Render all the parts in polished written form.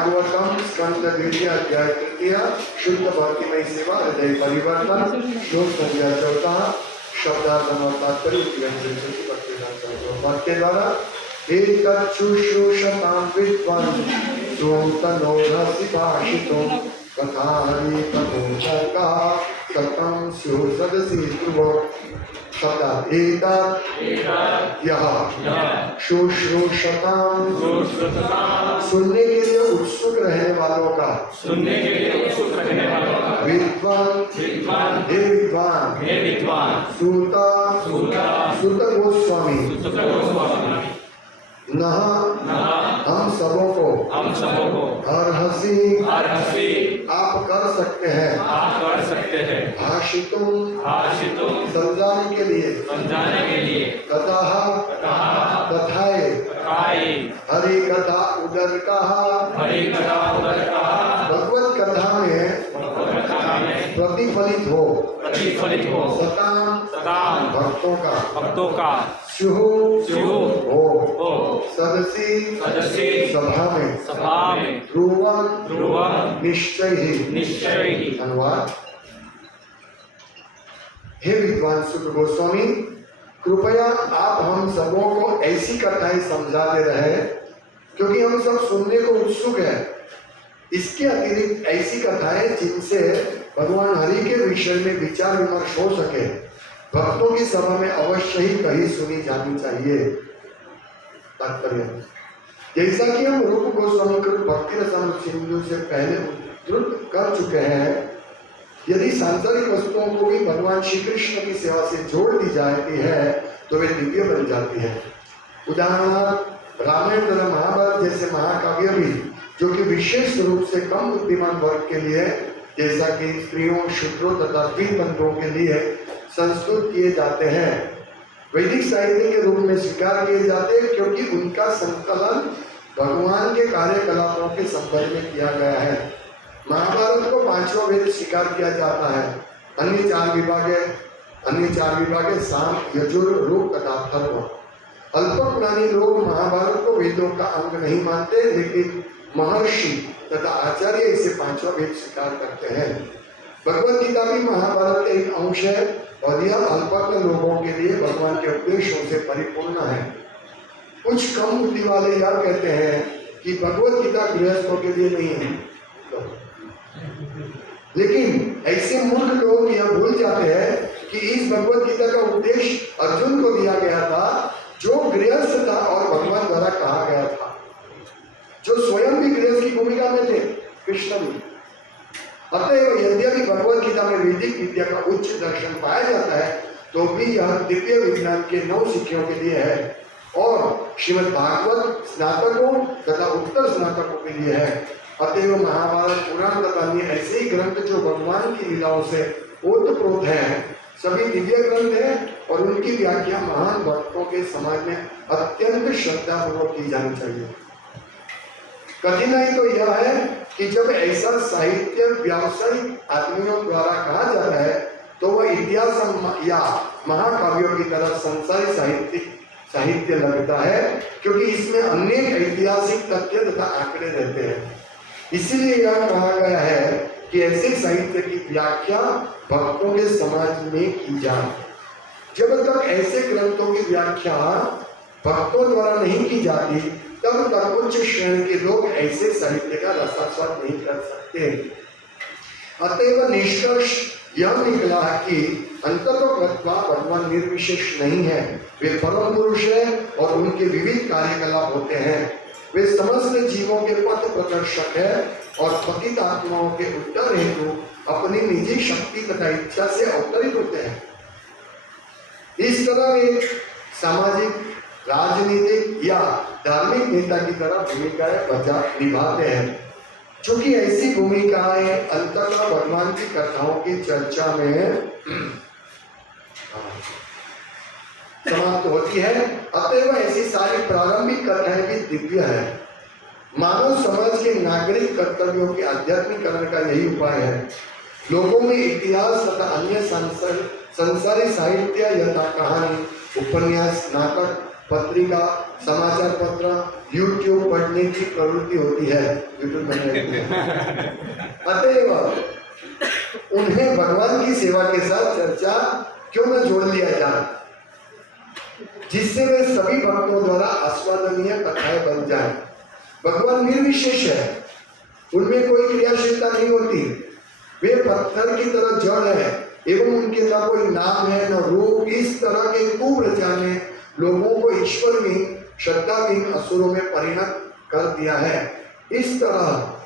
भागवतम स्कंद द्वितीय अध्याय तृतीय शुद्ध भक्तिमय सेवा हृदय परिवर्तन श्लोक संख्या 14 शब्दार्थ और तात्पर्य के द्वारा एक शुश्रूषतां विद्वान् सूतनोरसि भाषितो कथा हरि कथोचका कथं स्युः सदसि ध्रुवो शब्दार्थ यह शुश्रूषतां सुनने के लिए उत्सुक रहने वालों का विद्वान हे विद्वान सुत गोस्वामी हम सबों को अर्हसि आप कर सकते हैं भाषितुम समझाने के लिए कथाए हरि कथा उदर कहा भगवत कथा में प्रतिफलित हो सताम भक्तों का हो सदसी सभा में ध्रुवं निश्चय ही धन्यवाद। हे विद्वान सुत गोस्वामी, कृपया आप हम सबों को ऐसी कथाएं समझाते रहे क्योंकि हम सब सुनने को उत्सुक है। इसके अतिरिक्त ऐसी कथाएं जिनसे भगवान हरि के विषय में विचार विमर्श हो सके भक्तों की सभा में अवश्य ही कहीं सुनी जानी चाहिए। तात्पर्य जैसा कि हम रूप गोस्वामी कृत भक्ति रसामृत सिंधु से पहले उद्धृत कर चुके हैं, यदि सांसारिक वस्तुओं को भी भगवान श्री कृष्ण की सेवा से जोड़ दी जाती है तो वे दिव्य बन जाती है। उदाहरणार्थ रामायण तथा महाभारत जैसे महाकाव्य भी जो कि विशेष रूप से कम बुद्धिमान वर्ग के लिए जैसा कि स्त्रियों शूद्रों तथा द्विबंधुओं के लिए संस्कृत किए जाते हैं, वैदिक साहित्य के रूप में स्वीकार किए जाते हैं क्योंकि उनका संकलन भगवान के कार्यकलापों के संबंध में किया गया है। महाभारत को पांचवा वेद स्वीकार किया जाता है। अन्य चार विभागे साम यजुर रूप तथा अथर्व। अल्पज्ञानी लोग महाभारत को वेदों का अंग नहीं मानते, लेकिन महर्षि तथा आचार्य इसे पांचवा वेद स्वीकार करते हैं। भगवत गीता भी महाभारत का एक अंश है और यह अल्पज्ञ लोगों के लिए भगवान के उपदेशों से परिपूर्ण है। कुछ कम बुद्धि वाले यह कहते हैं कि भगवत गीता गृहस्थों के लिए नहीं है, लेकिन ऐसे मूर्ख लोग यह भूल जाते हैं कि इस भगवत गीता का उपदेश अर्जुन को दिया गया था जो गृहस्थ था और भगवान द्वारा कहा गया था, जो स्वयं भी गृहस्थ की भूमिका में थे, कृष्ण भी। अतएव यद्यपि भगवत गीता में वैदिक विद्या का उच्च दर्शन पाया जाता है तो भी यह दिव्य विज्ञान के 9 शिष्यों के लिए है और श्रीमद् भागवत स्नातकों तथा उत्तर स्नातकों के लिए है। अतएव महाभारत पुराण तथा अन्य ऐसे ही ग्रंथ जो भगवान की लीलाओं से ओतप्रोत हैं सभी दिव्य ग्रंथ हैं और उनकी व्याख्या महान भक्तों के समाज में अत्यंत श्रद्धापूर्वक की जानी चाहिए। कठिनाई तो यह है कि जब ऐसा साहित्य व्यावसायिक आदमियों द्वारा कहा जाता है तो वह इतिहास या महाकाव्यों की तरह संसारी साहित्य लगता है क्योंकि इसमें अनेक ऐतिहासिक तथ्य तथा आंकड़े रहते हैं। इसीलिए यह कहा गया है कि ऐसे साहित्य की व्याख्या भक्तों के समाज में की जाए। जब तक ऐसे ग्रंथों की व्याख्या भक्तों द्वारा नहीं की जाती तब तक उच्च श्रेणी के लोग ऐसे साहित्य का रसास्वाद नहीं कर सकते। अतएव निष्कर्ष यह निकला कि अंततः भगवान निर्विशेष नहीं है, वे परम पुरुष हैं और उनके विविध कार्यकलाप होते हैं। वे समस्त जीवों के पथ प्रदर्शक है और पतित आत्माओं के उद्धार हेतु अपनी निजी शक्ति तथा इच्छा से अवतरित होते हैं। इस तरह वे सामाजिक राजनीतिक या धार्मिक नेता की तरह भूमिकाएं निभाते हैं। चूंकि ऐसी भूमिकाएं अंततः भगवान की कथाओं की चर्चा में समाप्त होती है, अतएव ऐसी सारी प्रारंभिक कथाएं भी दिव्य है। मानव समाज के नागरिक कर्तव्यों के आध्यात्मिकरण का यही उपाय है। लोगों में इतिहास तथा अन्य संसारी साहित्य यथा कहानी, उपन्यास, नाटक, पत्रिका, समाचार पत्र, यूट्यूब पढ़ने की प्रवृत्ति होती है, यूट्यूब में अतएव उन्हें भगवान की सेवा के साथ चर्चा क्यों न जोड़ लिया जाए, जिससे वे सभी भक्तों द्वारा आस्वादनीय कथाएं बन जाए। भगवान निर्विशेष है, उनमें कोई क्रियाशीलता नहीं होती, वे पत्थर की तरह जड़ है एवं उनके न कोई नाम है न रूप। इस तरह के कुप्रचार ने लोगों को ईश्वर में श्रद्धाहीन असुरों में परिणत कर दिया है। इस तरह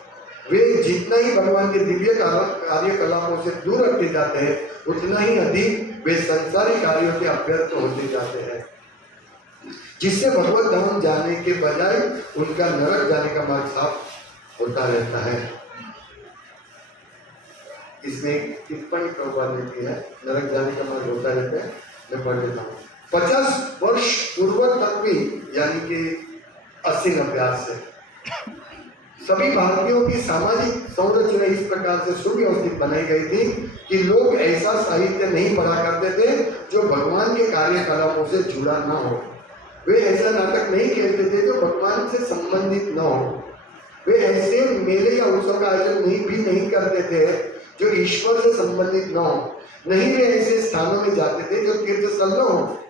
वे जितना ही भगवान के दिव्य कार्यकलापों से दूर रखते जाते हैं, उतना ही अधिक वे संसारी कार्यों के अभ्यस्त होते जाते हैं, जिससे भगवत धाम जाने के बजाय उनका नरक जाने का मार्ग साफ होता रहता है। इसमें एक टिप्पणी प्रभुपाद ने की है, नरक जाने का मार्ग होता रहता है। मैं पढ़ लेता हूँ। 50 वर्ष पूर्व तक भी, यानी कि 80-90 से सभी भारतीयों की सामाजिक संरचना इस प्रकार से सुव्यवस्थित बनाई गई थी कि लोग ऐसा साहित्य नहीं पढ़ा करते थे जो भगवान के कार्यकलापों से जुड़ा न हो। वे ऐसा नाटक नहीं कहते थे जो भगवान से संबंधित न हो। वे ऐसे मेले या उत्सव का आयोजन नहीं करते थे जो ईश्वर से संबंधित न हो। नहीं वे ऐसे स्थानों में जाते थे जो तीर्थ स्थल न हो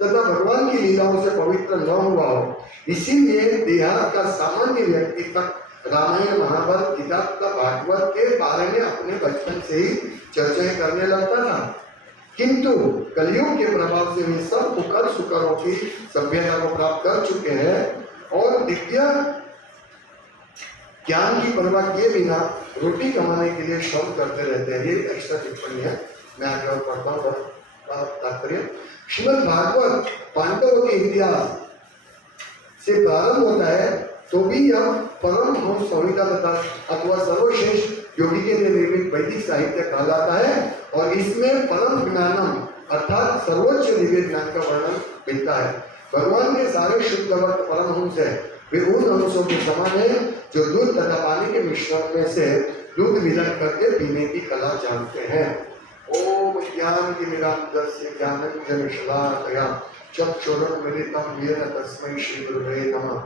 तथा भगवान की लीलाओं से पवित्र न हुआ हो। इसीलिए देहात का सामान्य व्यक्ति तक रामायण, महाभारत, गीता तथा भागवत के बारे में अपने बचपन से ही चर्चाएं करने लगता था। किंतु कलयुग के प्रभाव से वे सब कुकर सुकरों की सभ्यता को प्राप्त कर चुके हैं और दिव्य ज्ञान की परवाह किए बिना रोटी कमाने के लिए श्रम करते रहते हैं। ये एक्स्ट्रा टिप्पणी है, मैं आगे और पढ़ता हूँ तात्पर्य। श्रीमद् भागवत पांडवों के इतिहास से प्रारंभ होता है, तो भी यह परम हंस संहिता तथा अथवा सर्वश्रेष्ठ योगी के लिए निर्मित वैदिक साहित्य कहलाता है और इसमें परम ज्ञानम अर्थात सर्वोच्च दिव्य ज्ञान का वर्णन मिलता है। भगवान के सारे शुद्ध भक्त परमहंस है। वे उन अंशों के समान है जो दूध तथा पानी के मिश्रण में से दूध विलय करके पीने की कला जानते हैं। ओम ज्ञानतिमिरान्धस्य ज्ञानञ्जनशलाकया चक्षुरुन्मीलितं येन तस्मै श्रीगुरुवे नमः।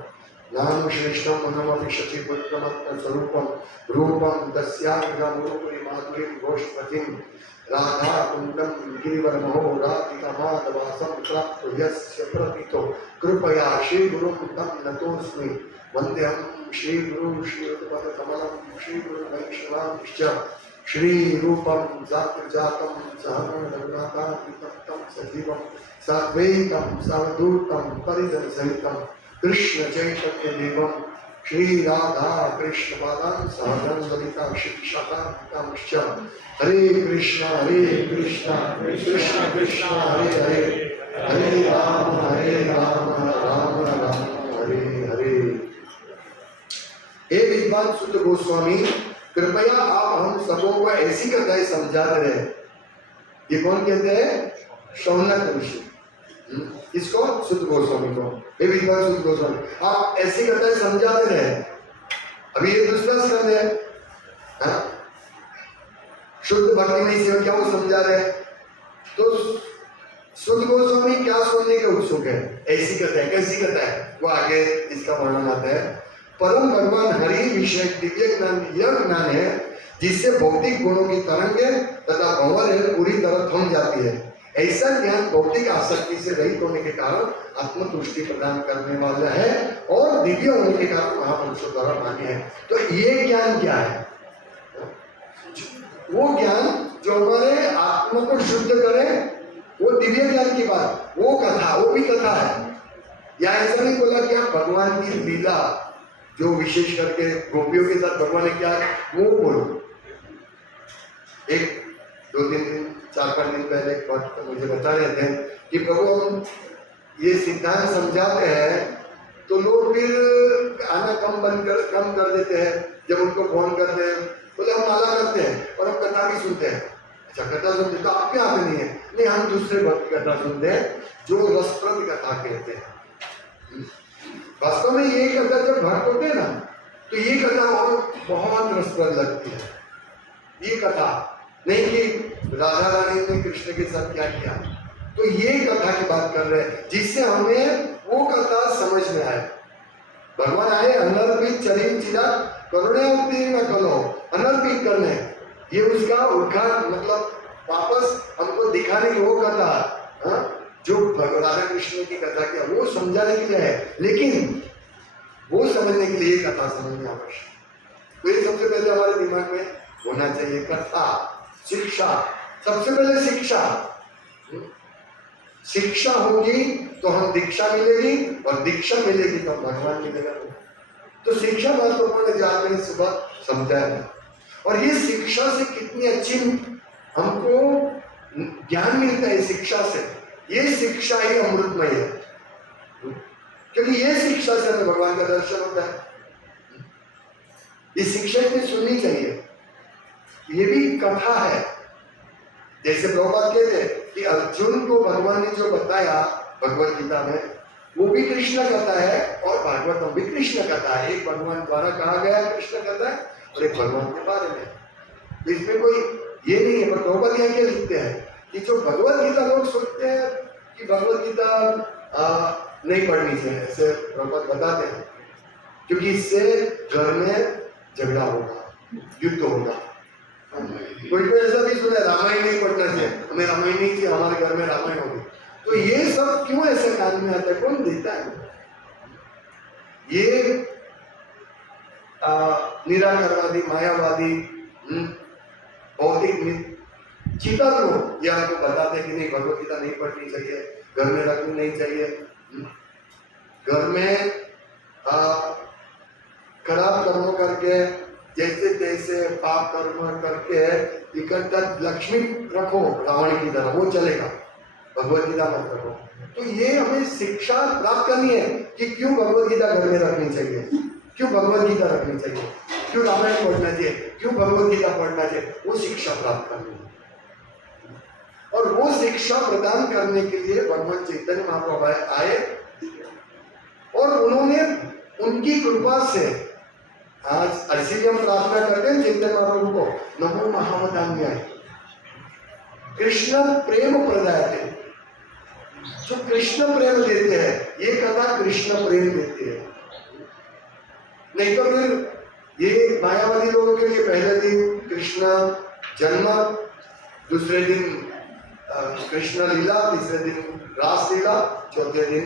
नाम श्रेष्ठं मनमपि शचीपुत्रमत्तस्वरूपं रूपं तस्याग्रं रूपरिमाधुरीं गोष्पतिं राधाकुण्डं गिरिवरमहो राधिकामाधवासं प्राप्तो यस्य प्रथितो कृपया श्रीगुरुं तं नतोऽस्मि। वन्देऽहं श्रीगुरुं श्रीयुतपदकमलं श्रीगुरुवैष्णवांश्च श्रीरूपं जातं सहनं रघुनाथान्वितं सजीवं साद्वैतं सावधूतं परिजनसहितं कृष्ण चैतन्य देवं श्री राधा कृष्ण पादान् सहगं ललिता शिक्षकांश्च। हरे कृष्ण कृष्ण कृष्ण हरे हरे, हरे राम राम राम हरे हरे। हे विद्वान सुत गोस्वामी, कृपया आप हम सबों को ऐसी कथाएं समझाते रहे। ये कौन कहते हैं? शौनक ऋषि। इसको सुत गोस्वामी को, हे विद्वान सुत गोस्वामी, आप ऐसी कथाएं समझाते रहे। अभी ये दूसरा स्कंद है, शुद्ध भक्ति में सेवा क्या वो समझा रहे। तो सुत गोस्वामी क्या सुनने के उत्सुक है? ऐसी कथा है। कैसी कथा है वो आगे इसका वर्णन आता है। परम भगवान हरि विषय दिव्य ज्ञान यह ज्ञान है जिससे भौतिक गुणों की तरंगे तथा भंवर पूरी तरह थम जाती है। ऐसा ज्ञान भौतिक आसक्ति से रहित होने के कारण आत्मतुष्टि प्रदान करने वाला है और दिव्य होने के कारण महापुरुषों द्वारा मान्य है। तो ये ज्ञान क्या है? वो ज्ञान जो हमारे आत्मा को शुद्ध करे, वो दिव्य ज्ञान की बात, वो कथा, वो भी कथा है। या ऐसा नहीं बोला कि आप भगवान की लीला जो विशेष करके गोपियों के साथ भगवान ने क्या है वो बोलो। एक 2-3 दिन 4-5 दिन पहले एक बात तो मुझे बता रहे थे कि प्रभु हम ये सिद्धांत समझाते हैं तो लोग फिर आना कम कर देते हैं। जब उनको फोन करते हैं बोले हम माला करते हैं और हम कथा भी सुनते हैं। अच्छा कथा सुनते तो आपके आते नहीं है? नहीं, हम दूसरे भक्त की कथा सुनते हैं जो रसप्रद कथा कहते हैं। वास्तव में ये कथा जब भक्त होते हैं ना तो ये कथा और बहुत रसप्रद लगती है। ये कथा नहीं कि राधा रानी ने कृष्ण के साथ क्या किया, तो ये कथा की बात कर रहे हैं जिससे हमें वो कथा समझ में आए। भगवान आए अनर्पित चरित चिरा करुणे उत्तीर्ण करो, अनर्पित करने, ये उसका उद्घाट मतलब वापस हमको दिखाने की वो कथा, हाँ, जो राधा कृष्ण की कथा क्या वो समझाने के लिए है, लेकिन वो समझने के लिए कथा समझना आवश्यक। तो ये सबसे पहले हमारे दिमाग में होना चाहिए, कथा, शिक्षा। सबसे पहले शिक्षा, शिक्षा होगी तो हम दीक्षा मिलेगी, और दीक्षा मिलेगी तो भगवान मिलेगा। तो शिक्षा महत्वपूर्ण है, जो आज मैंने सुबह समझाया। और ये शिक्षा से कितनी अच्छी हमको ज्ञान मिलता है, शिक्षा से। ये शिक्षा ही अमृतमय है, क्योंकि ये शिक्षा से हमें भगवान का दर्शन होता है। ये शिक्षा इतनी सुननी चाहिए। ये भी कथा है, जैसे प्रभुपाद कहते हैं कि अर्जुन को भगवान ने जो बताया भगवत गीता में, वो भी कृष्ण कथा है, और भागवतम भी कृष्ण कथा है। एक भगवान द्वारा कहा गया कृष्ण कथा है, और एक भगवान के बारे में। तो इसमें कोई ये नहीं है। पर प्रभुपाद यहाँ क्या लिखते हैं कि जो भगवत गीता लोग सोचते हैं कि भगवत गीता नहीं पढ़नी चाहिए, ऐसे प्रभुपाद बताते हैं, क्योंकि इससे घर में झगड़ा होगा, युद्ध होगा। कोई ऐसा भी सुना है रामायण नहीं पढ़ना चाहिए, हमें रामायण नहीं चाहिए, हमारे घर में रामायण होगी। तो ये सब क्यों ऐसे कान में आता है, कौन देता है? ये निराकारवादी, मायावादी, भौतिक चिता लोग ये आपको बताते हैं कि नहीं भगवत गीता नहीं पढ़नी चाहिए, घर में रखनी नहीं चाहिए, घर में खराब कर्म करके, जैसे तैसे पाप कर्म करके इकट्ठा लक्ष्मी रखो रावण की तरह, वो चलेगा, भगवत गीता मत रखो। तो ये हमें शिक्षा प्राप्त करनी है कि क्यों भगवत गीता घर में रखनी चाहिए, क्यों भगवत गीता रखनी चाहिए, क्यों रामायण पढ़ना चाहिए, क्यों भगवत गीता पढ़ना चाहिए, वो शिक्षा प्राप्त करनी है। और वो शिक्षा प्रदान करने के लिए भगवान चैतन्य महाप्रभु आए, और उन्होंने उनकी कृपा से आज इसीलिए हम प्रार्थना करते हैं चैतन्य महाप्रभु को, नमो महामदान्याय कृष्ण प्रेम प्रदायते, जो कृष्ण प्रेम देते हैं, ये कथा कृष्ण प्रेम देती है। नहीं तो फिर ये मायावादी लोगों के लिए पहले दिन कृष्ण जन्म, दूसरे दिन कृष्ण लीला, तीसरे दिन रास लीला, चौथे दिन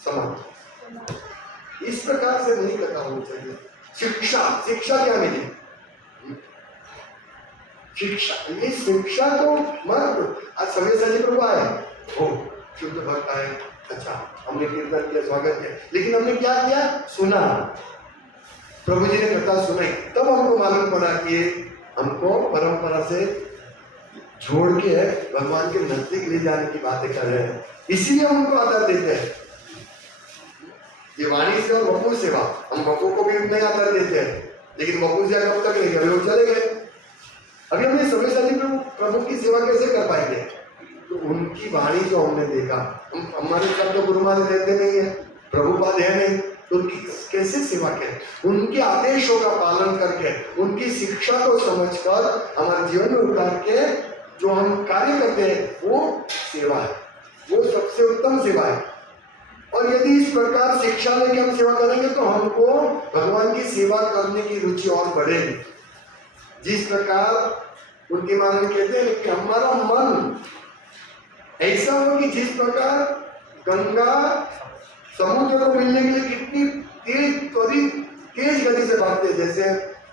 समाप्त। इस प्रकार से नहीं कथा होनी चाहिए। शिक्षा, शिक्षा क्या मिली? शिक्षा, ये शिक्षा तो मत। आज सव्यसाची प्रभु आए, हो शुद्ध भक्त आए, अच्छा हमने कीर्तन किया, स्वागत किया, लेकिन हमने क्या किया? सुना, प्रभु जी ने कथा सुनाई, तब हमको मालूम पड़ा कि हमको परंपरा से छोड़ के भगवान के नजदीक ले जाने की बातें कर रहे हैं, इसीलिए हम उनको आदर देते हैं। ये वाणी सेवा, बपू सेवा, हम बपू को भी उतना ही आदर देते हैं, लेकिन बपू जी कब तक रहेंगे? वो चले गए। अभी हमने सव्यसाची प्रभु की सेवा कैसे कर पाएंगे? तो उनकी वाणी जो हमने देखा, हमारे शब्द गुरु महाराज देते नहीं है, प्रभुपाद है नहीं, तो उनकी कैसे सेवा करें? उनके आदेशों का पालन करके, उनकी शिक्षा को समझकर हमारे जीवन में उतार के जो हम कार्य करते हैं वो सेवा है, वो सबसे उत्तम सेवा है। और यदि इस प्रकार शिक्षा लेके हम सेवा करेंगे तो हमको भगवान की सेवा करने की रुचि और बढ़ेगी। जिस प्रकार उनके महाराज कहते हैं कि हमारा मन ऐसा हो कि जिस प्रकार गंगा समुद्र को मिलने के लिए कितनी तेज गति से भागते हैं। जैसे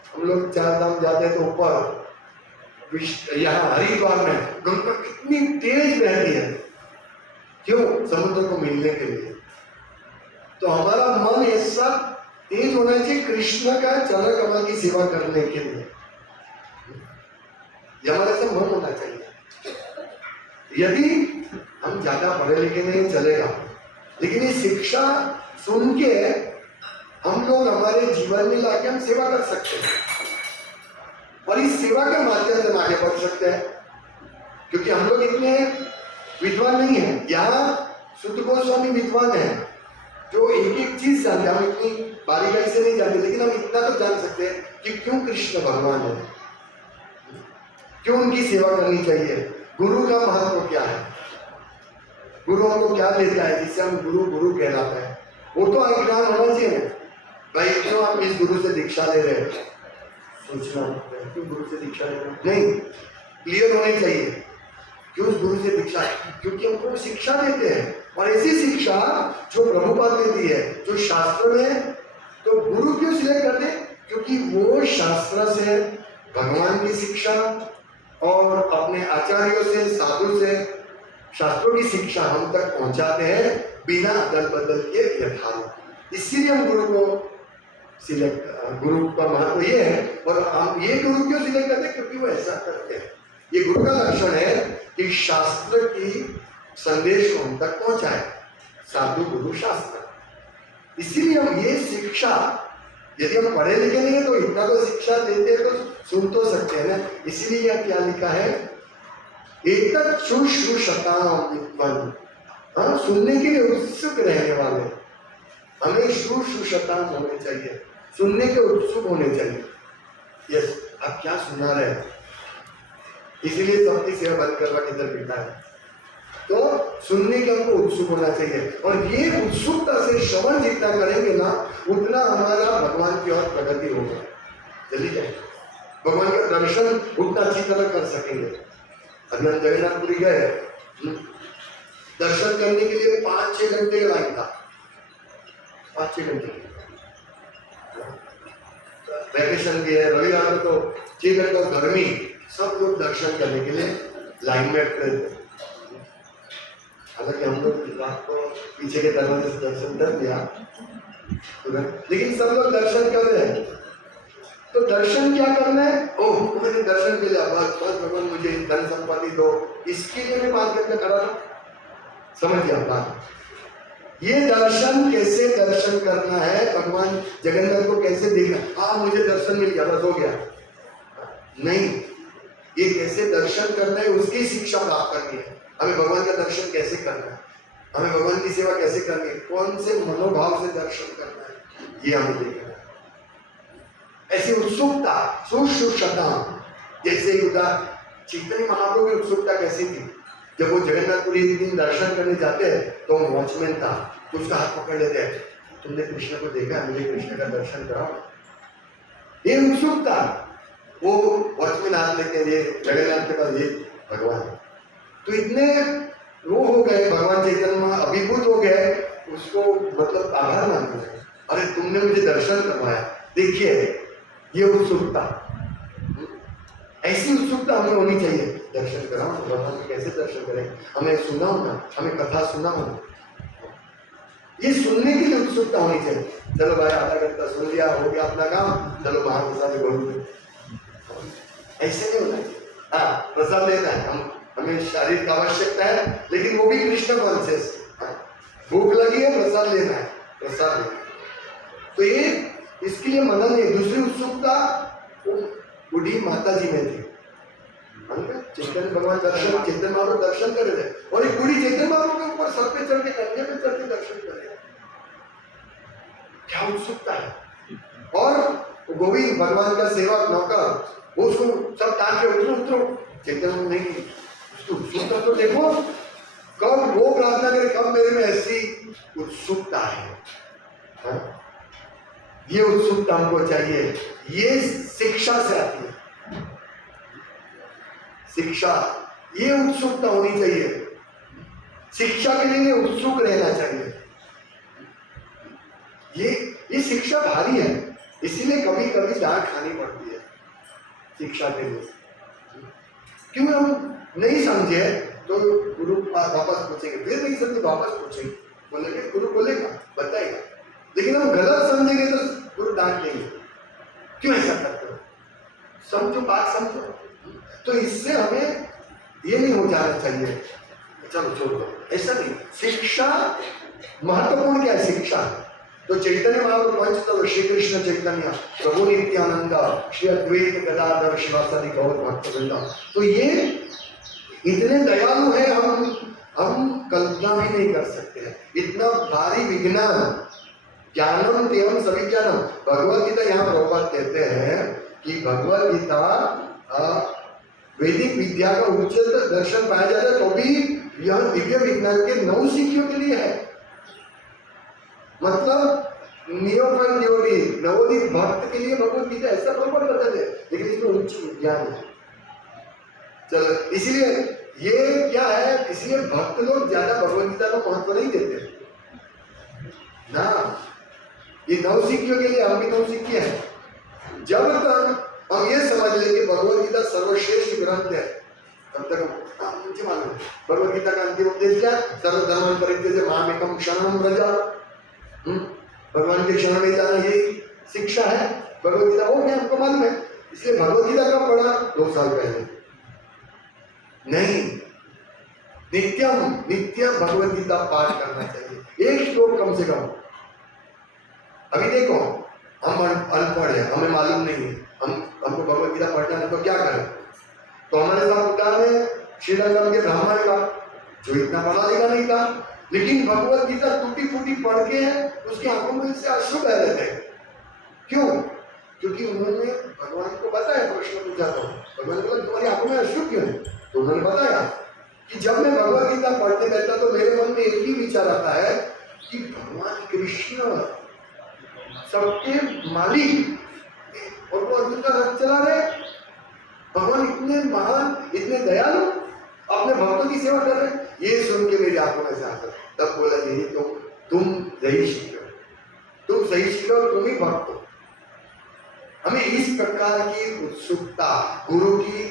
हम लोग चार धाम जाते हैं तो ऊपर यहाँ हरिद्वार में गंगा कितनी तेज बहती है, क्यों? समुद्र को मिलने के लिए। तो हमारा मन ऐसा तेज होना चाहिए कृष्ण का चरण कमल की सेवा करने के लिए, ये हमारे से मन होना चाहिए। यदि हम ज्यादा पढ़े लिखे नहीं चलेगा, लेकिन ये शिक्षा सुन के हम लोग हमारे जीवन में लाके हम सेवा कर सकते हैं, और इस सेवा के माध्यम से आगे बढ़ सकते हैं। क्योंकि हम लोग इतने विद्वान नहीं है, यहाँ शुद्ध गोस्वामी विद्वान है जो एक एक चीज जानते हैं, हम इतनी बारीकाई से नहीं जानते, लेकिन हम इतना तो जान सकते हैं कि क्यों कृष्ण भगवान है, क्यों उनकी सेवा करनी चाहिए, गुरु का महत्व क्या है। गुरु हमको क्या देता है जिससे हम गुरु गुरु कहलाते हैं? वो तो ज्ञान होना चाहिए भाई। क्यों आप इस गुरु से दीक्षा ले रहे हैं? सोचना क्यों गुरु से दीक्षा ले रहे हैं? नहीं, क्लियर होने चाहिए क्यों उस गुरु से दीक्षा? क्योंकि हमको शिक्षा देते हैं, और ऐसी शिक्षा जो प्रभुपाद ने दी है, जो शास्त्र में। तो गुरु क्यों सिलेक्ट करते हैं? क्योंकि वो शास्त्र से, भगवान की शिक्षा और अपने आचार्यों से, साधु से शास्त्रों की शिक्षा हम तक पहुंचाते हैं बिना अदल बदल के यथार्थ। इसीलिए हम गुरु को सिलेक्ट, गुरु का महत्व ये है। और हम ये गुरु क्यों सिलेक्ट करते हैं? क्योंकि वो ऐसा करते हैं। ये गुरु का लक्षण है कि शास्त्र की संदेश को हम तक पहुंचाए, साधु गुरु शास्त्र। इसीलिए हम ये शिक्षा, यदि हम पढ़े लिखे नहीं है तो इतना तो शिक्षा देते हैं तो सुन तो सकते हैं ना। इसीलिए यह क्या लिखा है, एक शुश्रूषताम विद्वान, हाँ, सुनने के लिए उत्सुक रहने वाले। हमें शुश्रूषताम होने चाहिए, सुनने के उत्सुक होने चाहिए। यस, आप क्या सुना रहे हैं? इसीलिए सबकी सेवा बंद करवा किधर बिठा है। तो सुनने के हमको उत्सुक होना चाहिए, और ये उत्सुकता से श्रवण जितना करेंगे ना, उतना हमारा भगवान की ओर प्रगति होगा। जल्दी जाए, भगवान का दर्शन उतना अच्छी तरह कर सकेंगे। अभी हम जगन्नाथपुरी गए, दर्शन करने के लिए 5-6 घंटे का लाइन था। 5-6 घंटे वैकेशन भी है, रविवार तो 6 घंटे गर्मी, सब लोग दर्शन करने के लिए लाइन में खड़े थे। हालांकि हम लोग रात को पीछे के दरवाजे से दर्शन कर लिया, लेकिन सब लोग दर्शन कर रहे हैं। तो दर्शन क्या करना है? ओह, मैंने दर्शन कर लिया, बस बस भगवान मुझे धन संपत्ति दो, इसके लिए मैं 5 घंटे खड़ा था। समझिए आप बात। ये दर्शन कैसे दर्शन करना है, भगवान जगन्नाथ को कैसे देखना, हाँ मुझे दर्शन मिल गया बस हो गया, नहीं। ये कैसे दर्शन करना है उसकी शिक्षा प्राप्त करनी है। हमें भगवान का दर्शन कैसे करना है, हमें भगवान की सेवा कैसे करनी है, कौन से मनोभाव से दर्शन करना है, ये हमें देखना है। ऐसी उत्सुकता, सुश्रूषता, जैसे चैतन्य महाप्रभु की उत्सुकता कैसी थी? जब वो जगन्नाथपुरी एक दिन दर्शन करने जाते हैं तो वॉचमैन था, तो उसका हाथ पकड़ लेते हैं, तुमने कृष्ण को देखा, मुझे कृष्ण का दर्शन कराओ। ये उत्सुकता, वो वॉचमैन हाथ लेके ये जगन्नाथ के पास, ये भगवान। तो इतने वो हो गए, भगवान चैतन्य अभिभूत हो गए, उसको मतलब आभार मानते हैं, अरे तुमने मुझे दर्शन करवाया। देखिए ये उत्सुकता, ऐसी उत्सुकता हमें होनी चाहिए। दर्शन कराओ, भगवान को कैसे दर्शन करें, हमें सुनाओ ना, हमें कथा सुनाओ। ये सुनने की उत्सुकता होनी चाहिए। चलो भाई आधा घंटा सुन लिया, हो गया अपना काम, चलो बाहर प्रसाद घूम। ऐसे नहीं होना चाहिए। हाँ, प्रसाद लेना है, हमें शारीरिक आवश्यकता है, लेकिन वो भी कृष्ण कॉन्शियस। भूख लगी है, प्रसाद लेना है, प्रसाद लेना। तो ये इसके लिए मनन है। दूसरी उत्सुकता बूढ़ी माता जी में थी। चैतन्य भगवान दर्शन, चैतन्य महाप्रभु दर्शन कर रहे थे, और एक बूढ़ी चैतन्य महाप्रभु के ऊपर सर पे चढ़ के, कंधे पे चढ़ के दर्शन कर रहे हैं। क्या उत्सुकता है। और गोविंद भगवान का सेवक नौकर, वो उसको सब तान के उतरो उतरो, चैतन्य नहीं, उसको उत्सुकता तो देखो, कब वो प्रार्थना करे, कब मेरे में ऐसी उत्सुकता है। ये उत्सुकता हमको चाहिए, ये शिक्षा से आती है। शिक्षा, ये उत्सुकता होनी चाहिए। शिक्षा के लिए उत्सुक रहना चाहिए। ये शिक्षा भारी है, इसीलिए कभी कभी डांट खानी पड़ती है शिक्षा के लिए। क्यों हम नहीं समझे तो गुरु वापस पूछेंगे, फिर नहीं समझे वापस पूछेंगे, बोलेंगे गुरु बोलेगा बताएगा, लेकिन हम गलत समझेंगे तो गुरु डांट देंगे, क्यों ऐसा करते हो, समझो बात समझो। तो इससे हमें ये नहीं हो जाना चाहिए, चलो छोड़ो, ऐसा नहीं। शिक्षा महत्वपूर्ण क्या है? शिक्षा तो चैतन्य महाप्रभु पंचतत्व, श्री कृष्ण चैतन्य प्रभु नित्यानंद, श्री अद्वैत गदाधर शिवासादि गौर भक्तवृंद, तो ये इतने दयालु है, हम कल्पना भी नहीं कर सकते हैं। इतना भारी विज्ञान, ज्ञानम तेवम सविज्ञानम। भगवद गीता यहाँ प्रभुपाद कहते हैं कि भगवद गीता वैदिक विद्या का उच्चतर दर्शन पाया जाता है, तो भी यह दिव्य विज्ञान के 9 सिखियों के लिए है। मतलब नियोपाइन डिवोटी, नवोदित भक्त के लिए भगवत गीता ऐसा बराबर बताते हैं, लेकिन इसमें उच्च विज्ञान है। चलो, इसलिए ये क्या है, इसलिए भक्त लोग ज्यादा भगवत गीता को महत्व नहीं देते ना। ये 9 सिखियों के लिए हम भी 9 सिखिए हैं। जब तक हम ये समझ लें कि भगवत गीता सर्वश्रेष्ठ ग्रंथ है, तब तक मुझे मालूम है भगवत गीता का अंतिम उपदेश क्या, सर्वधर्मान् परित्यज्य मामेकं शरणं व्रज। भगवान के शरण में जाना, यही शिक्षा है भगवत गीता। वो मैं हमको मालूम है, इसलिए भगवत गीता कब पढ़ा, 2 साल पहले नहीं। नित्य भगवत गीता पाठ करना चाहिए, एक श्लोक कम से कम। अभी देखो, हम अनपढ़ है, हमें मालूम नहीं है, हमको भगवत गीता पढ़ना है, तो क्या करें। तो हमारे साथ उदाहरण है श्रीलंका के ब्राह्मण का, जो इतना पढ़ा लिखा नहीं था, लेकिन भगवत गीता टूटी फूटी पढ़ के उसकी आंखों में से अश्रु बह रहे थे। क्यों? क्योंकि उन्होंने भगवान को बताया, प्रश्न पूछा तो भगवान बोला तुम्हारी आंखों में अश्रु क्यों है, तो उन्होंने बताया कि जब मैं भगवत गीता पढ़ने बैठता तो मेरे मन में एक ही विचार आता है कि भगवान कृष्ण सबके मालिक और वो अर्जुन का रथ चला रहे, भगवान इतने महान, इतने दयालु, अपने भक्तों की सेवा कर रहे हैं। ये सुन के मेरी आंखों में से आता, तब बोला यही तो तुम सही सीख रहे हो, तुम सही सीख रहे हो, तुम ही भक्त हो। हमें इस प्रकार की उत्सुकता, गुरु की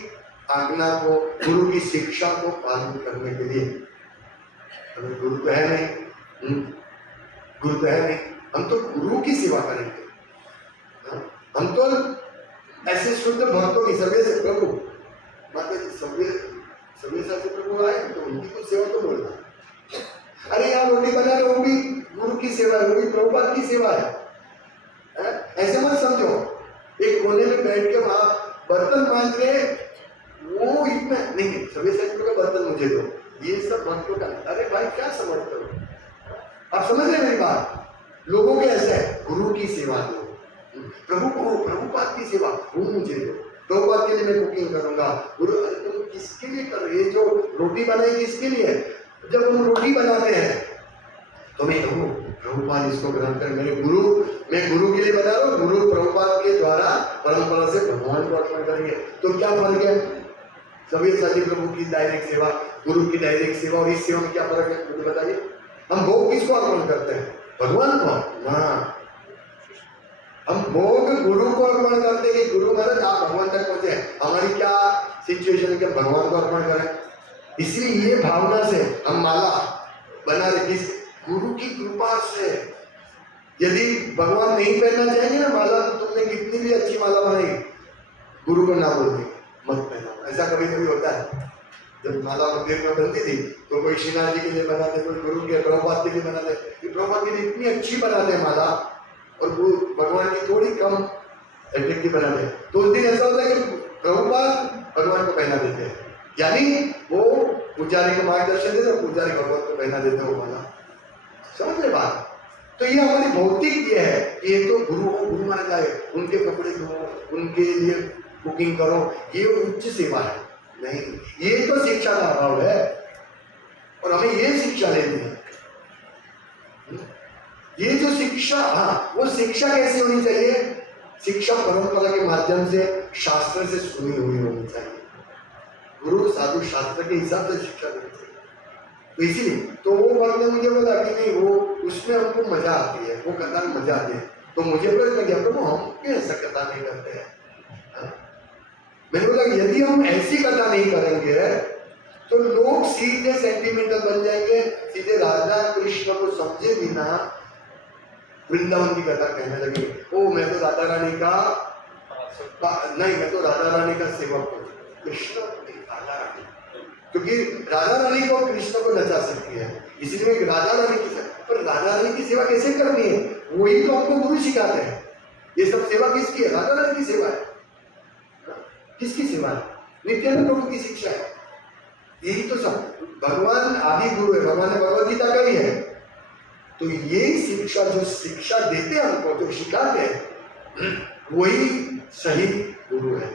आज्ञा को, गुरु की शिक्षा को पालन करने के लिए, हमें गुरु तो है नहीं, गुरु तो है नहीं, हम तो गुरु की सेवा करेंगे। हम तो ऐसे शुद्ध भक्तों की सभ्य से प्रभु माता जी सभ्य से प्रभु आए तो उनकी कुछ सेवा तो बोलना। अरे यहाँ रोटी बना रहे, वो भी गुरु की सेवा है, वो भी प्रभुपाद की सेवा है। ऐसे मत समझो एक कोने में बैठ के वहां बर्तन मांज रहे, वो इतना नहीं, सभ्य से का बर्तन मुझे दो, ये सब भक्तों का। अरे भाई क्या समझते हो, आप समझ रहे मेरी बात। लोगों के ऐसे है, गुरु की सेवा दो, प्रभु को, प्रभुपाद की सेवा वो मुझे दो, प्रभुपाद के लिए मैं कुकिंग करूंगा। गुरु तुम किसके लिए कर रहे हो, जो रोटी बनाएगी इसके लिए। जब हम रोटी बनाते हैं तो मैं कहूँ प्रभुपाद इसको ग्रहण कर, मेरे गुरु, मैं गुरु के लिए बना रहा हूँ, गुरु प्रभुपाद के द्वारा परंपरा से भगवान को अर्पण करेंगे। तो क्या फर्क है सभी साथी, प्रभु की डायरेक्ट सेवा, गुरु की डायरेक्ट सेवा और इस सेवा में क्या फर्क है मुझे बताइए। हम भोग किसको अर्पण करते हैं, भगवान को ना। हम भोग गुरु को अर्पण करते हैं कि गुरु महाराज आप भगवान तक पहुंचे। हमारी क्या सिचुएशन है कि भगवान को अर्पण करें, इसलिए ये भावना से हम माला बना रहे, किस गुरु की कृपा से। यदि भगवान नहीं पहनना चाहेंगे ना माला, तो तुमने कितनी भी अच्छी माला बनाई, गुरु को ना बोल देंगे मत पहनो। ऐसा कभी कभी होता है, जब माला मंदिर में बनती थी तो कोई श्रीनाथ जी के लिए बनाते, कोई गुरु के प्रभुपाद के लिए बनाते, प्रभुपाद के लिए इतनी अच्छी बनाते हैं माला और वो भगवान की थोड़ी कम अट्रैक्टिव बनाते हैं। तो उस दिन ऐसा होता है कि प्रभुपाद भगवान को पहना देते हैं, यानी वो पुजारी को मार्गदर्शन देते हैं, पुजारी भगवान को पहना देते हैं वो माला। समझ रहे बात। तो ये हमारी भौतिक ये है कि ये तो गुरु हो, गुरु माना जाए, उनके कपड़े धो, उनके लिए कुकिंग करो, ये उच्च सेवा है। नहीं, ये तो शिक्षा का अभाव है और हमें ये शिक्षा लेनी है। ये जो शिक्षा, हाँ वो शिक्षा कैसे होनी चाहिए, शिक्षा परंपरा के माध्यम से, शास्त्र से सुनी हुई होनी चाहिए। गुरु साधु शास्त्र के हिसाब से शिक्षा देनी चाहिए। तो इसीलिए तो वो वर्ग ने मुझे बोला कि नहीं, वो उसमें हमको मजा आती है, वो कथा में मजा आती है। तो मुझे प्रश्न किया प्रभु हम क्यों ऐसा कथा नहीं करते हैं। मैंने बोला यदि हम ऐसी कथा नहीं करेंगे तो लोग सीधे सेंटिमेंटल बन जाएंगे, सीधे राधा कृष्ण को समझे बिना वृंदावन की कथा कहने लगे। ओ मैं तो राधा रानी का नहीं, मैं तो राधा रानी का सेवक हूँ, कृष्ण राधा रानी, क्योंकि राधा रानी को कृष्ण को नचा सकती है, इसलिए राधा रानी की। पर राधा रानी की सेवा कैसे करनी है, वही तो हमको गुरु सिखाते हैं। ये सब सेवा किसकी है, राधा रानी की सेवा है। किसकी सेवा है, नित्यानंद प्रभु की शिक्षा है। यही तो सब भगवान आदि गुरु है, भगवान ने भगवद गीता कही है। तो ये शिक्षा जो शिक्षा देते हैं हमको, जो सिखाते हैं, वही सही गुरु है।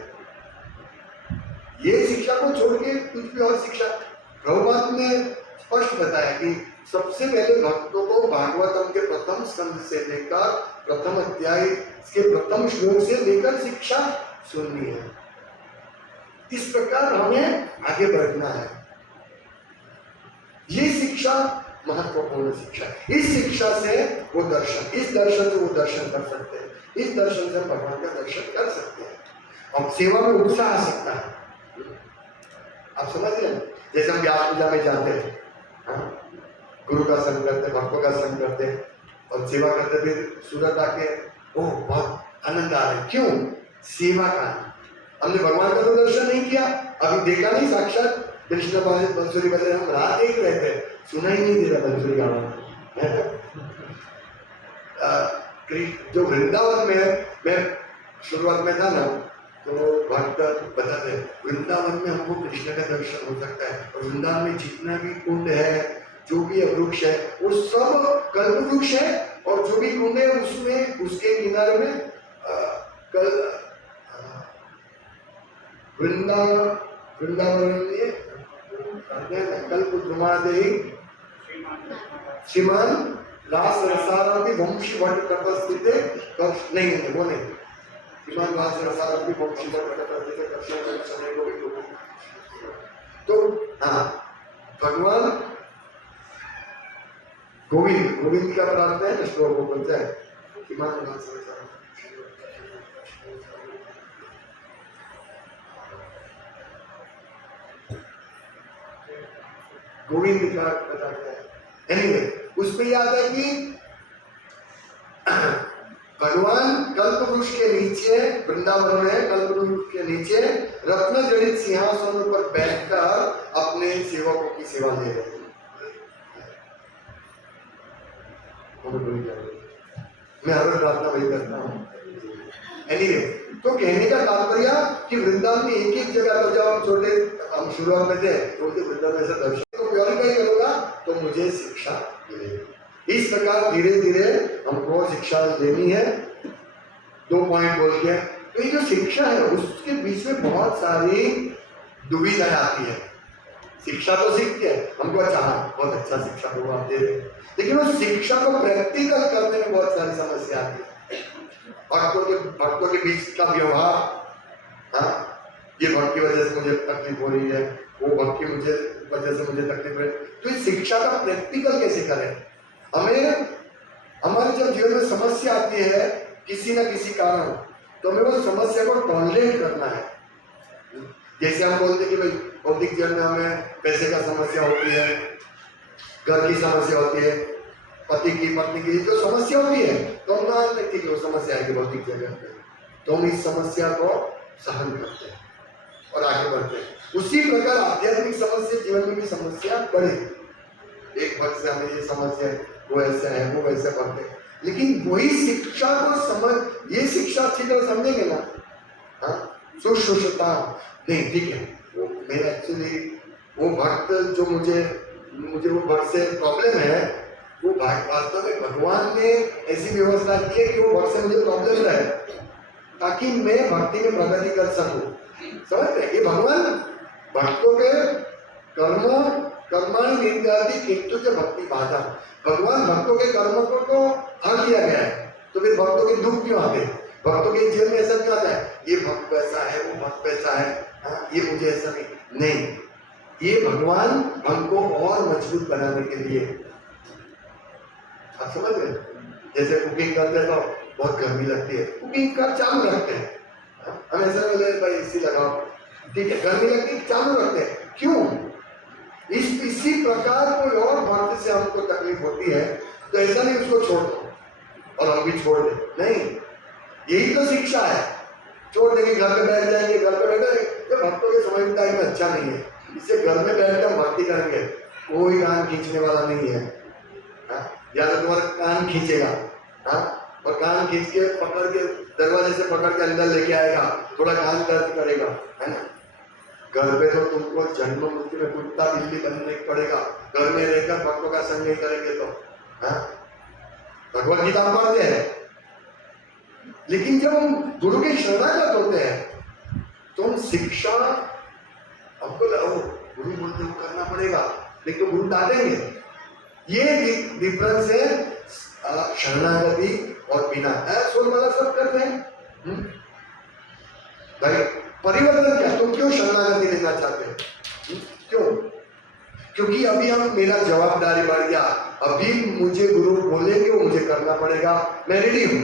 ये शिक्षा को छोड़ के कुछ भी और शिक्षा, प्रभुपाद ने स्पष्ट बताया कि सबसे पहले भक्तों को भागवतम के प्रथम स्कंद से लेकर प्रथम अध्याय के प्रथम श्लोक से लेकर शिक्षा सुननी है। इस प्रकार हमें आगे बढ़ना है। ये शिक्षा महत्वपूर्ण शिक्षा है। इस शिक्षा से वो दर्शन, इस दर्शन से वो दर्शन कर सकते हैं, इस दर्शन से भगवान का दर्शन कर सकते हैं और सेवा में उत्साह आ सकता है। आप समझ रहे हैं? जैसे हम व्यास पूजा में जाते हैं, गुरु का संग करते, भक्तों का संग करते और सेवा करते, फिर सूरत आके ओह बहुत आनंद आ रहा है। क्यों? सेवा का। हमने भगवान का तो दर्शन नहीं किया, अभी देखा नहीं साक्षात कृष्ण बंसुरी बजे, हम रात देख रहे थे, सुना ही नहीं दे रहा बंसुरी गाना। जो वृंदावन में मैं शुरुआत में था ना, तो भक्त बताते वृंदावन में हमको कृष्ण का दर्शन हो सकता है, और वृंदावन में जितना भी कुंड है, जो भी वृक्ष है, वो सब कल्प वृक्ष है, और जो भी कुंड है उसमें उसके किनारे में वृंदावन में कल्प द्रुमादे श्रीमान रास रसारापि वंशी भट्ट तपस्थिते नहीं वो नहीं, श्रीमान रास रसारापि वंशी भट्ट तपस्थिते कर्षण समय को भी। तो हाँ, भगवान गोविंद का प्रार्थना है, श्लोक को बोलता है श्रीमान रास रसारापि गोविंद का बताते हैं। एनीवे, उसमें याद है कि भगवान कल्प वृक्ष के नीचे, वृंदावन में कल्प वृक्ष के नीचे रत्न जड़ित सिंहासन पर बैठकर अपने सेवकों की सेवा दे रहे हैं। मैं हर प्रार्थना वही करता हूँ। एनीवे, तो कहने का तात्पर्य कि वृंदावन में एक जगह पर जब हम शुरुआत में थे, तो वृंदावन से दर्शन तो प्योरीफाई करूंगा तो मुझे शिक्षा मिलेगी। इस प्रकार धीरे धीरे हमको शिक्षा लेनी है। 2 पॉइंट बोल के, तो ये जो शिक्षा है उसके बीच में बहुत सारी दुविधाएं आती है। शिक्षा तो सीखते हैं, हमको अच्छा बहुत अच्छा शिक्षा भगवान दे रहे, लेकिन उस शिक्षा को प्रैक्टिकल करने में बहुत सारी समस्या आती है। भक्तों के बीच का व्यवहार, हाँ, ये भक्त की वजह से मुझे तकलीफ हो रही है, वो भक्त की वजह से मुझे तकलीफ है। तो इस शिक्षा का प्रैक्टिकल कैसे करें? हमें हमारे जब जीवन में समस्या आती है किसी न किसी कारण, तो हमें वो समस्या को टॉलरेट करना है। जैसे हम बोलते कि भाई भौतिक जीवन में हमें पैसे का समस्या होती है, घर की समस्या होती है, पति की पत्नी की जो समस्या होती है, तो हम मान लेते कि वो समस्या है भौतिक जगह पे, तो हम इस समस्या को सहन करते हैं और आगे बढ़ते हैं। उसी प्रकार आध्यात्मिक समस्या जीवन में भी समस्या बढ़े। एक भक्त से हमें ये समस्या है, वो ऐसा है, वो वैसे पढ़ते, लेकिन वही शिक्षा को समझ, ये शिक्षा अच्छी तरह समझेंगे ना, हाँ, सुश्रुतता नहीं, ठीक है, वो मेरा एक्चुअली वो भक्त जो मुझे वो भक्त से प्रॉब्लम है, वो वास्तव में भगवान ने ऐसी व्यवस्था की है कि वो भक्त से मुझे प्रॉब्लम रहे, ताकि मैं भक्ति में प्रगति कर सकूं। समझते हैं? ये भगवान भक्तों के कर्माणि निंदादि किंतु के भक्ति बाधा, भगवान भक्तों के कर्म को तो हर किया गया है, तो फिर भक्तों के दुख क्यों आते? भक्तों के जीवन में ऐसा क्यों आता है? ये भक्त वैसा है, वो भक्त वैसा है, हाँ, ये मुझे ऐसा नहीं, ये भगवान हमको और मजबूत बनाने के लिए। आप समझ रहे? जैसे कुकिंग करते हैं तो बहुत गर्मी लगती है, कुकिंग का चालू रखते हैं, हम ऐसा बोले भाई इसी लगाओ, ठीक है, गर्मी लगती है, चालू रखते हैं, क्यों? इसी प्रकार कोई और भक्त से हमको तकलीफ होती है, तो ऐसा नहीं उसको छोड़ दो और हम भी छोड़ दें, नहीं, यही तो शिक्षा है। छोड़ देंगे, घर पे बैठ जाएंगे, घर पे बैठे, ये भक्तों के समझदारी में अच्छा नहीं है। इससे घर में बैठ कर भक्ति करेंगे, कोई कान खींचने वाला नहीं है, या तो तुम्हारा कान खींचेगा, और कान खींच के पकड़ के दरवाजे से पकड़ के अंदर लेके आएगा, थोड़ा कान दर्द करेगा, है ना। घर पे तो तुमको जन्म मृत्यु में कुत्ता बिल्ली बनने पड़ेगा, घर में रहकर भक्तों का संग नहीं करेंगे तो, भगवत गीता पढ़ते हैं, लेकिन जब हम गुरु के शरणागत होते हैं तो हम शिक्षा हमको गुरु बोलते वो करना पड़ेगा, नहीं तो गुरु डांटेंगे। ये डिफरेंस है शरणागति और बिना। सोल वाला सब कर रहे हैं। भाई परिवर्तन क्या, तुम क्यों शरणागति लेना चाहते हो? क्यों? क्योंकि अभी हम मेरा जवाबदारी बढ़ गया, अभी मुझे गुरु बोलेंगे वो मुझे करना पड़ेगा, मैं रेडी हूं।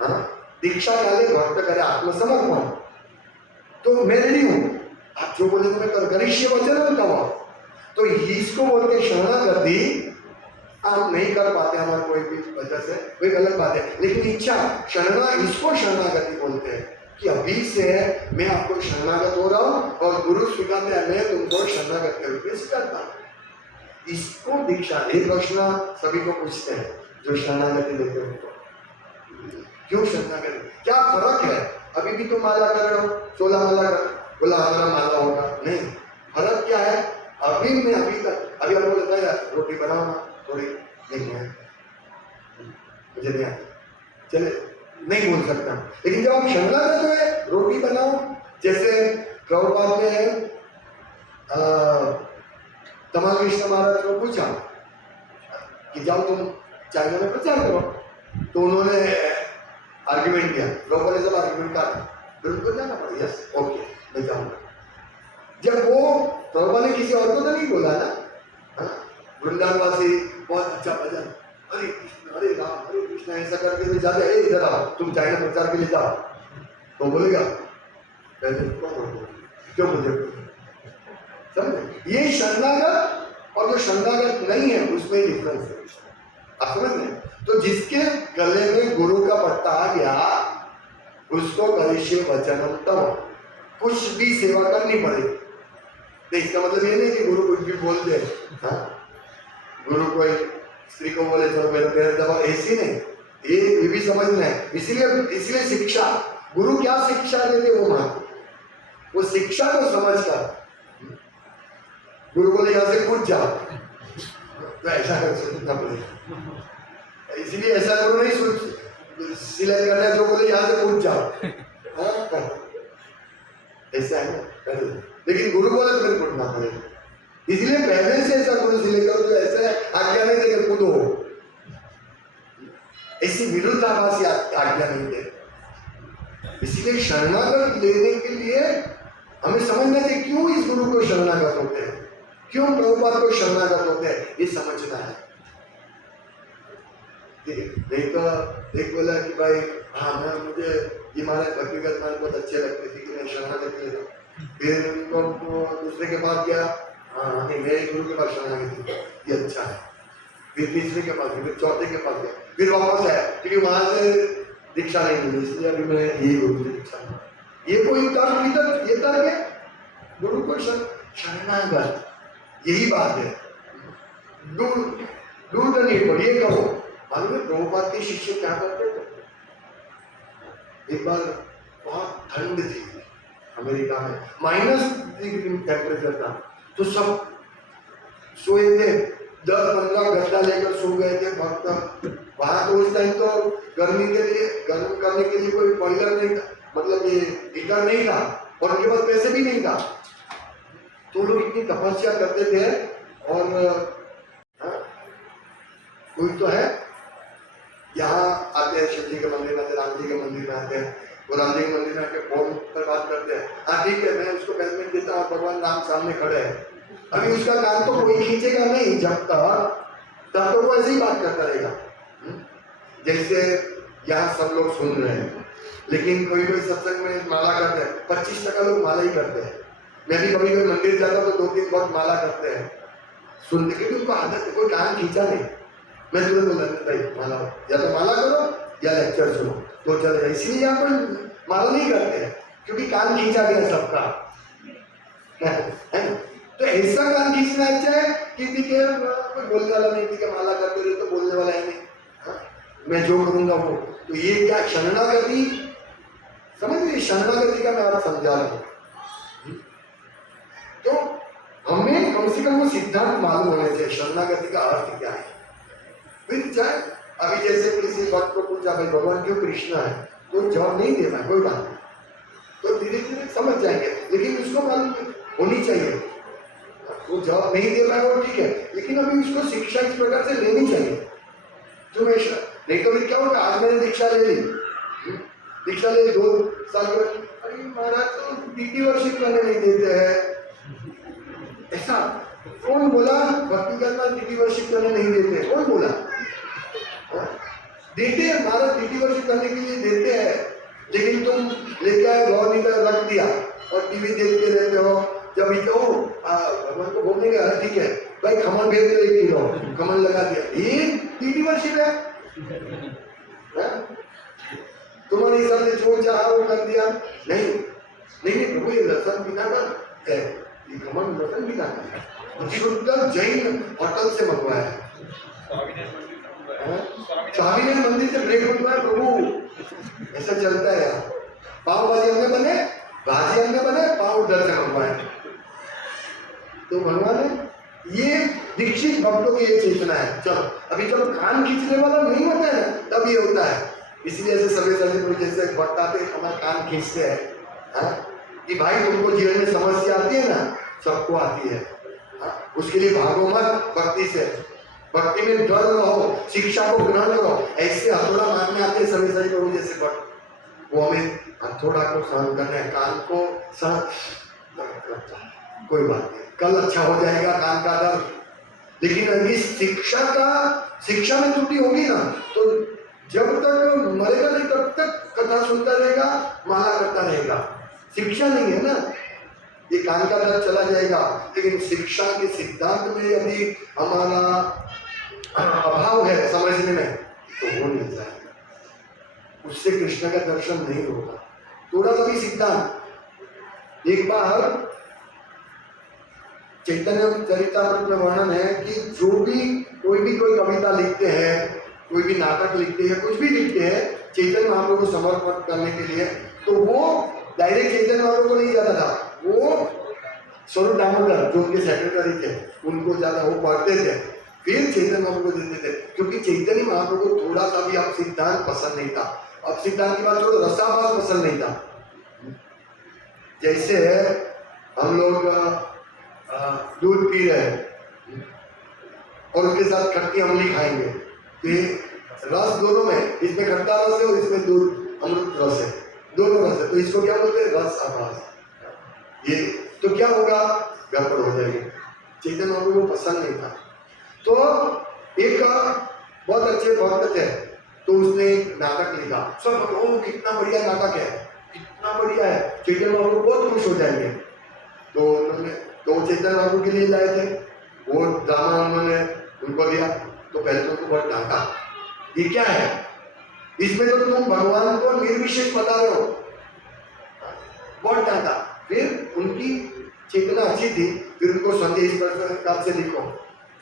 हाँ, दीक्षा डाले भक्त करे आत्मसमर्पण, तो मैं रेडी हूं, आप जो बोले तो मैं कर करिष्ये वचनं तव। तो इसको बोलते शरणागति। हम नहीं कर पाते हमारे कोई भी वजह से, वही गलत बात है, लेकिन इच्छा इसको शरणागति बोलते हैं कि अभी से मैं आपको शरणागत हो रहा हूं और गुरु स्वीकारते हैं मैं तुमको शरणागत के रूप में स्वीकारता हूं। इसको दीक्षा। एक प्रश्न सभी को पूछते हैं जो शरणागति लेते हैं, क्यों शरणागति, क्या फर्क है? अभी भी तुम माला कर रहे हो, 16 माला कर, बोला हमारा माला होगा, नहीं, फर्क क्या है? अभी मैं अभी तक अभी आपको बताया रोटी बनाओ थोड़ी, नहीं है मुझे नहीं आता, चले नहीं बोल सकता, लेकिन जब आप शरणागत हुए रोटी बनाओ। जैसे प्रभुपाद में है तमाल कृष्ण महाराज को पूछा कि जाओ तुम चाइना में प्रचार करो, तो उन्होंने आर्ग्यूमेंट किया, प्रभुपाद ने सब आर्ग्यूमेंट कहा, फिर उनको जाना पड़ा, यस ओके मैं जाऊंगा। जब वो प्रभुपाद ने किसी और को तो नहीं बोला ना, वृंदावनवासी बहुत अच्छा भजन, हरे कृष्ण हरे राम हरे कृष्ण ऐसा करके तो जाते, इधर आओ तुम चाइना प्रचार के लिए जाओ, तो बोलेगा क्यों मुझे समझे? ये शरणागत और जो शरणागत नहीं है उसमें डिफरेंस है, आप समझ रहे? तो जिसके गले में गुरु का पट्टा आ गया उसको करिष्ये वचनं तव, कुछ भी सेवा करनी पड़ेगी। नहीं, इसका मतलब ये नहीं कि गुरु कुछ भी बोल दे, हाँ? गुरु कोई स्त्री को बोले तो मेरे पैर दबाओ, ऐसी नहीं, ये भी समझना है। इसलिए शिक्षा, गुरु क्या शिक्षा देते वो मान, वो शिक्षा को समझ कर गुरु बोले यहाँ से कूद जाओ तो ऐसा कर सोचना पड़ेगा। इसलिए ऐसा गुरु नहीं सोच सिलाई करना है जो बोले यहाँ से कूद जाओ, ऐसा है ना, लेकिन गुरु बोले तो फिर कूदना पड़ेगा। इसलिए पहले से ऐसा गुरु से लेकर जो ऐसा आज्ञा नहीं देकर कूदो, ऐसी विरुद्धाभासी आज्ञा नहीं दे। इसलिए शरणागत लेने के लिए हमें समझना चाहिए क्यों इस गुरु को शरणागत होते हैं, क्यों प्रभुपाद को शरणागत होते हैं, ये समझना है। एक बोला कि भाई हाँ मैं मुझे ये महाराज भक्तिगत मान बहुत अच्छे लगते थे कि मैं शरणागत ले रहा, फिर उनको दूसरे के पास गया, हाँ नहीं मेरे गुरु के पास शरणागति ये अच्छा है, फिर तीसरे के पास, फिर चौथे के पास गया, फिर वापस आया क्योंकि वहां से दीक्षा नहीं मिली, इसलिए अभी मैं ये गुरु की दीक्षा। ये कोई तर्क इधर ये तर्क है, गुरु को शरणागत, यही बात है। दूर नहीं पड़ी, ये कहो मालूम है प्रभुपाद के शिष्य क्या करते थे? एक बार बहुत ठंड थी अमेरिका में, -डिग्री टेम्परेचर था, तो सब सोए थे, 10-15 घंटा लेकर सो गए थे भक्त। वहां तो उस टाइम तो गर्मी के लिए गर्म करने के लिए कोई बॉयलर नहीं था, मतलब ये हीटर नहीं था, और उनके पास पैसे भी नहीं था, तो लोग इतनी तपस्या करते थे। और कोई तो है यहाँ आते हैं शिव जी के मंदिर में आते, राम जी के मंदिर में आते हैं, वो राम जी के मंदिर में आके फोन पर बात करते हैं, हाँ ठीक है मैं उसको पेमेंट देता हूँ, भगवान राम सामने खड़े हैं, अभी उसका कान तो कोई खींचेगा नहीं जब तब तो वो ऐसे ही बात करता रहेगा। जैसे यहाँ सब लोग सुन रहे हैं, लेकिन कोई सत्संग में माला करते हैं, 25% लोग माला ही करते हैं। मैं भी कभी मंदिर जाता हूँ तो 2-3 बहुत माला करते हैं, सुनते, क्योंकि उनको आदत है, कोई कान खींचा नहीं, मैं तुरंत बोला भाई माला, या तो माला करो या लेक्चर सुनो तो चलेगा। इसलिए यहाँ कोई माला नहीं करते हैं क्योंकि कान खींचा गया सबका, है ना? तो ऐसा कान खींचना अच्छा है कि ठीक है कोई बोलने वाला नहीं, ठीक है माला करते रहे तो बोलने वाला है नहीं, मैं जो करूंगा वो। तो ये क्या शरणागति, समझ लीजिए शरणागति का मैं आप समझा रहा हूँ। तो हमें कम से कम वो सिद्धांत मालूम होने चाहिए शरणागति का अर्थ क्या है। फिर चाहे अभी जैसे किसी भक्त को पूछा भाई भगवान क्यों कृष्णा है, तो जवाब नहीं देना, कोई बात नहीं, तो धीरे धीरे समझ जाएंगे, लेकिन उसको मालूम होनी चाहिए। वो जवाब नहीं दे रहा है वो ठीक है, लेकिन अभी उसको शिक्षा इस प्रकार से लेनी चाहिए जो मैं, नहीं तो फिर क्या होगा, आज मैंने दीक्षा ले ली, दीक्षा ले 2 साल के बाद, अरे महाराज तो पीटी वर्षिप करने नहीं देते हैं। ऐसा कौन बोला? भक्ति करना पीटी वर्षिप करने नहीं देते, कौन बोला? देते हैं महाराज, पीटी वर्षिप करने के लिए देते हैं, लेकिन तुम लेके आए भाव निकल रख दिया और टीवी देखते रहते हो। जब तो भगवान को बोलने का ठीक है भाई, खमन भेज दो 1 किलो, खमन लगा दिया, ये पीटी वर्षिप है? तुम्हारे हिसाब से जो चाहा वो कर दिया? नहीं नहीं प्रभु, ये लहसुन बिना का है, ये खमन लहसुन बिना का है, शुद्ध जैन होटल से मंगवाया है, स्वामीनारायण मंदिर से ब्रेड मंगवाया प्रभु, ऐसा चलता है यार। पाव भाजी हमने बने, भाजी हमने बने, पाव उधर से मंगवाए। तो भगवान ने ये दीक्षित भक्तों की ये चेतना है। चलो अभी जब कान खींचने वाला नहीं होता है ना, तब ये होता है। इसलिए ऐसे सभी जैसे भक्त आते हमारे कान खींचते हैं कि भाई तुमको जीवन में समस्या आती है ना, सबको आती है, उसके लिए भागो मत, भक्ति से, भक्ति में डर रहो, शिक्षा को ग्रहण करो। ऐसे हथौड़ा मारने आते हैं सभी प्रभु जैसे भक्त, वो हमें हथौड़ा को सहन करना है, कान को सहन, कोई बात नहीं, कल अच्छा हो जाएगा कान का दर्द। लेकिन अभी शिक्षा में त्रुटि होगी ना, तो जब तक मरेगा नहीं तब तक कथा सुनता रहेगा, माला करता रहेगा। शिक्षा नहीं है ना, ये कान का दर्द चला जाएगा। लेकिन शिक्षा के सिद्धांत में यदि हमारा अभाव है समझने में, तो हो नहीं जाएगा, उससे कृष्ण का दर्शन नहीं होगा। थोड़ा सा भी सिद्धांत, एक बार चैतन्य चरितामृत में वर्णन है कि जो भी कोई कविता लिखते हैं, कोई भी नाटक लिखते हैं, कुछ भी लिखते हैं चैतन्य महाप्रभु को समर्पण करने के लिए, तो वो डायरेक्ट चैतन्य महाप्रभु को नहीं जाता था, वो स्वरूप दामोदर जो उनके सेक्रेटरी थे उनको ज्यादा वो पढ़ते थे, फिर चैतन्य महाप्रभु को देते थे। क्योंकि चैतन्य महाप्रभु को थोड़ा सा भी अब सिद्धांत पसंद नहीं था, अब सिद्धांत की बात थोड़ा रसाभास पसंद नहीं था। जैसे हम लोग दूध पी रहे हैं और उसके साथ खट्टी अमली खाएंगे, तो ये रस दोनों में, इसमें खट्टा रस है और इसमें दूध अमृत रस है, दोनों रस है, तो इसको क्या बोलते हैं? रस आभास। ये तो क्या होगा? गड़बड़ हो जाएगी। चैतन्य महाप्रभु को पसंद नहीं था। तो एक बहुत अच्छे भक्त थे, तो उसने एक नाटक लिखा, सब ओ कितना बढ़िया नाटक है, कितना बढ़िया है, चैतन्य महाप्रभु बहुत खुश हो जाएंगे। तो उन्होंने तो चैतन्य महाप्रभु के लिए लाए थे, वो ड्रामा उन्होंने उनको दिया, तो पहले तो उनको बहुत डांटा, ये क्या है, इसमें तो तुम भगवान को निर्विशेष बता रहे हो, बहुत डांटा। फिर उनकी चेतना अच्छी थी, फिर उनको समझे इस प्रकार से लिखो,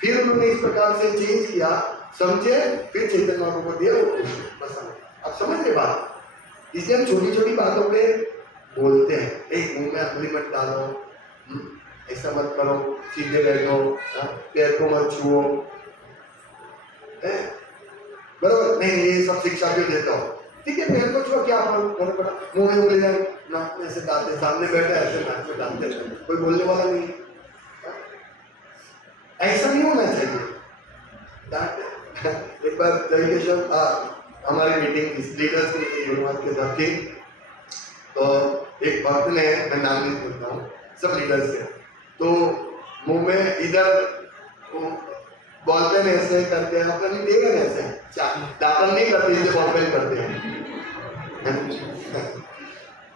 फिर उन्होंने इस प्रकार से चेंज किया, समझे, फिर चैतन्य महाप्रभु को दिया, वो खुश पसंद। अब समझ रहे बात? इसलिए हम छोटी छोटी बातों पे बोलते हैं, एक मुंह में अंगुली मत डालो, ऐसा मत करो, सीधे बैठो, पैर को मत छुओ, बराबर नहीं? ये सब शिक्षा क्यों देता हो? ठीक है, पैर को छुओ, क्या फर्क पड़ा? मुंह में उंगली नाक में ऐसे डालते, सामने बैठे ऐसे नाक में डालते, कोई बोलने वाला नहीं। ऐसा नहीं होना चाहिए। एक बार डेलीगेशन हमारी मीटिंग लीडर्स की मीटिंग गुरुवार के साथ थी, तो एक भक्त ने, मैं नाम नहीं बोलता हूँ, सब लीडर्स थे, तो मुंह में इधर बॉल पेन ऐसे करते हैं, अपना नहीं देगा ऐसे, दातन नहीं करते, इसे बॉल पेन करते हैं,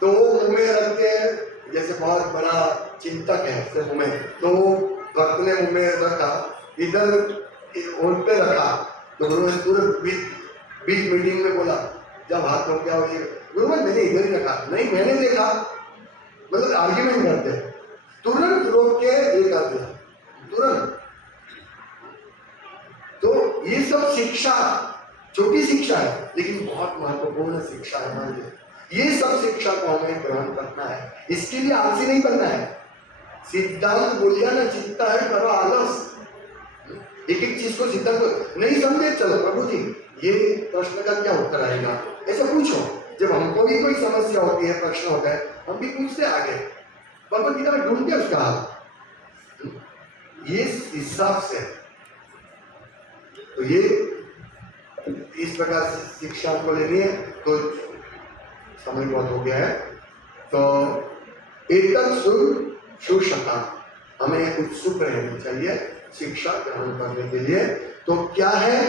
तो वो मुंह में रखते हैं, जैसे बहुत बड़ा चिंतक है ऐसे मुंह में, तो भक्त ने मुंह में रखा, इधर होंठ पे रखा, तो उन्होंने तुरंत बीच मीटिंग में बोला, जब हाथ हो क्या हो, गुरु मैंने इधर ही रखा, नहीं मैंने देखा, मतलब आर्ग्यूमेंट करते हैं, तुरंत रोक के ये कर दिया, तुरंत। तो ये सब शिक्षा, छोटी शिक्षा है, लेकिन बहुत महत्वपूर्ण शिक्षा है हमारे लिए। ये सब शिक्षा को हमें ग्रहण करना है, इसके लिए आलसी नहीं बनना है। सिद्धांत बोलिया ना, चिंता है करो आलस, एक एक चीज को सिद्धांत नहीं समझे, चलो प्रभु जी ये प्रश्न का क्या उत्तर आएगा, ऐसा पूछो, जब हमको भी कोई समस्या होती है, प्रश्न होता है, हम भी पूछते आगे, भगवत गीता में ढूंढते उसका हल। ये हिसाब से, तो ये इस प्रकार से शिक्षा को लेनी है। तो समय बहुत हो गया है, तो एक सुशता, हमें उत्सुक रहना चाहिए शिक्षा ग्रहण करने के लिए। तो क्या है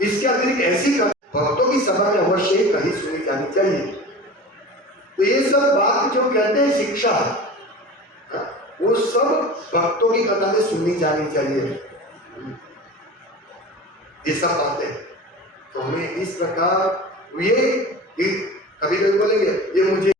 इसके अतिरिक्त ऐसी भक्तों की सभा में अवश्य कहीं सुनी जानी चाहिए। तो ये सब बात जो कहते हैं शिक्षा, वो सब भक्तों की कथा में सुननी जानी चाहिए। ये सब बातें तो हमें इस प्रकार, ये कभी कभी बोलेंगे ये मुझे